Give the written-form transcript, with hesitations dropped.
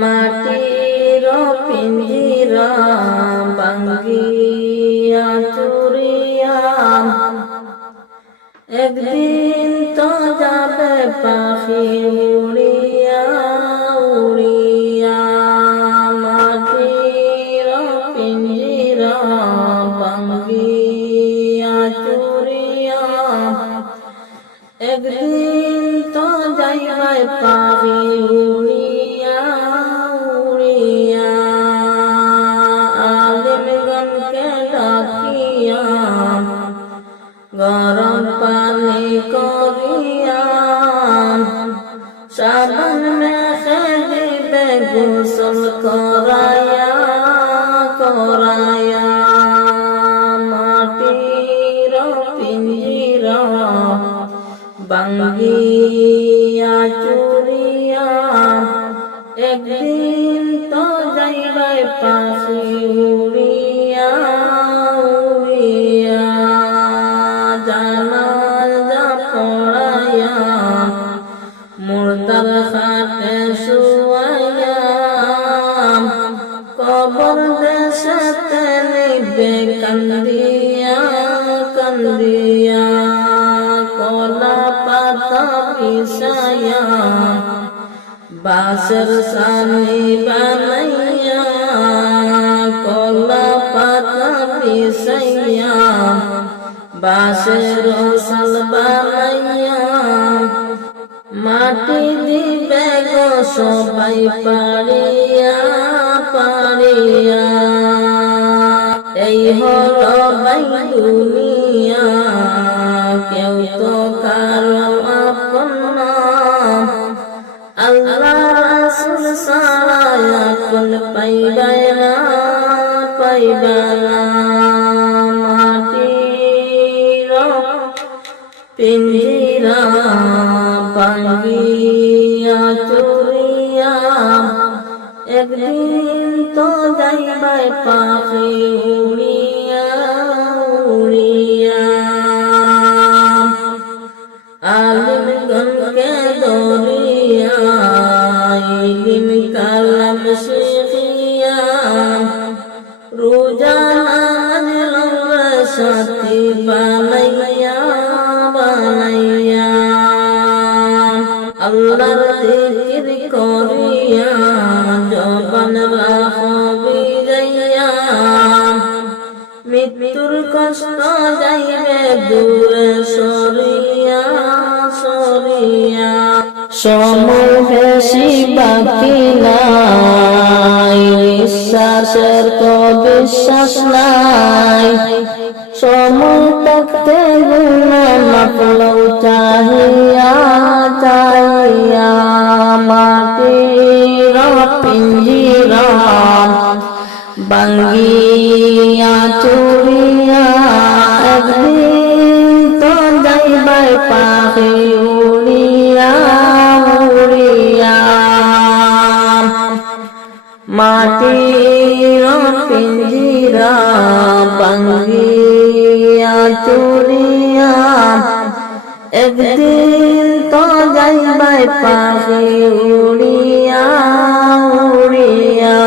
মাটির পিঞ্জিরা ভাঙ্গিয়া চুরিয়া একদিন তো যাবে পাখি উড়িয়া উড়িয়া। মাটির পিঞ্জিরা ভাঙ্গিয়া চুরিয়া একদিন তো যাইবে পাখি উড়িয়া উড়িয়া। আলিমগণকে ডাকিয়া গরম পানি করিয়া সাবান মেখে দিবে গোসল করায়া করায়া। মাটির পিঞ্জিরা ভাঙ্গিয়া চুরিয়া একদিন তো যাইবে পাখি উড়িয়া উড়িয়া। জানাজা পড়াইয়া মুর্দার খাটে শুয়াইয়া কবর দেশে নিবে কান্দিয়া কান্দিয়া। কলা পাতা পিছাইয়া বাঁশের সানি বানাইয়া কলা পাতা পিছাইয়া বাঁশের সাল বানাইয়া মাটি দিবে গো সবাই পাড়িয়া পাড়িয়া। এই হলো ভাই দুনিয়া কেউ তো কারো আপন না। আল্লাহ রাসূল ছাড়া আপন পাইবে না পাইবে না। মাটির পিঞ্জিরা ভাঙ্গিয়া চুরিয়া একদিন তো যাইবে পাখি উড়িয়া উড়িয়া। আলিমগণকে দরিয়া ইলম কালাম শিখিয়া রোজা নামাজ রোজা সাথী বানাইয়া বানাইয়া। আল্লাহর জিকির করিয়া জবান রাখো বিজয়া মৃত্যুর কষ্ট যাইবে দূরে সরিয়া সরিয়া। সময় বেশি বাকি নাই বিশ্বাসের তো বিশ্বাস নাই। সময় থাকতে গুনাহ মাফলও চাহিয়া চাহিয়া। মাটির পিঞ্জিরা ভাঙ্গিয়া চুরিয়া একদিন তো যাইবে পাখি উড়িয়া উড়িয়া। মাটির পিঞ্জিরা ভাঙ্গিয়া চুরিয়া একদিন তো যাইবে পাখি উড়িয়া উড়িয়া।